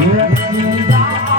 也不